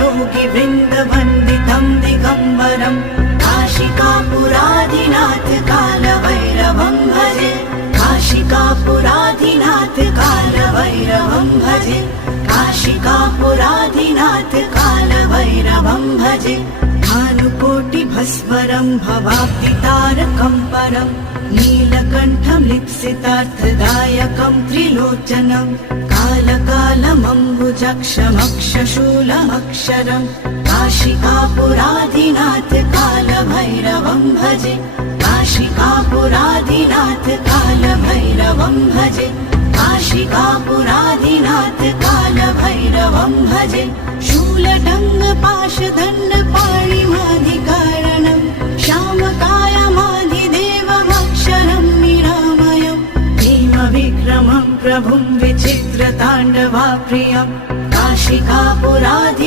योगी वृन्दवन्दितं दिगम्बरं काशिकापुराधिनाथ कालभैरवं भजे काशिकापुराधिनाथ कालभैरवं भजे काशिकापुराधिनाथ कालभैरवं भजे भानुकोटिभस्वरं भवाब्दितारकं परं नीलकण्ठं लिप्सितार्थदायकं त्रिलोचनं कालकालमम्बुजक्षमक्षशूलमक्षरं काशिकापुराधिनाथ कालभैरवं भजे काशिकापुराधिनाथ कालभैरवं भजे काशिकापुराधिनाथ कालभैरवं भजे शूलटङ्गपाशदण्डपाणिमाधिकारणं श्यामकायमाधिदेवमक्षरं निरामयं भीमविक्रमं प्रभुं विचित्रताण्डवाप्रियं काशिकापुराधि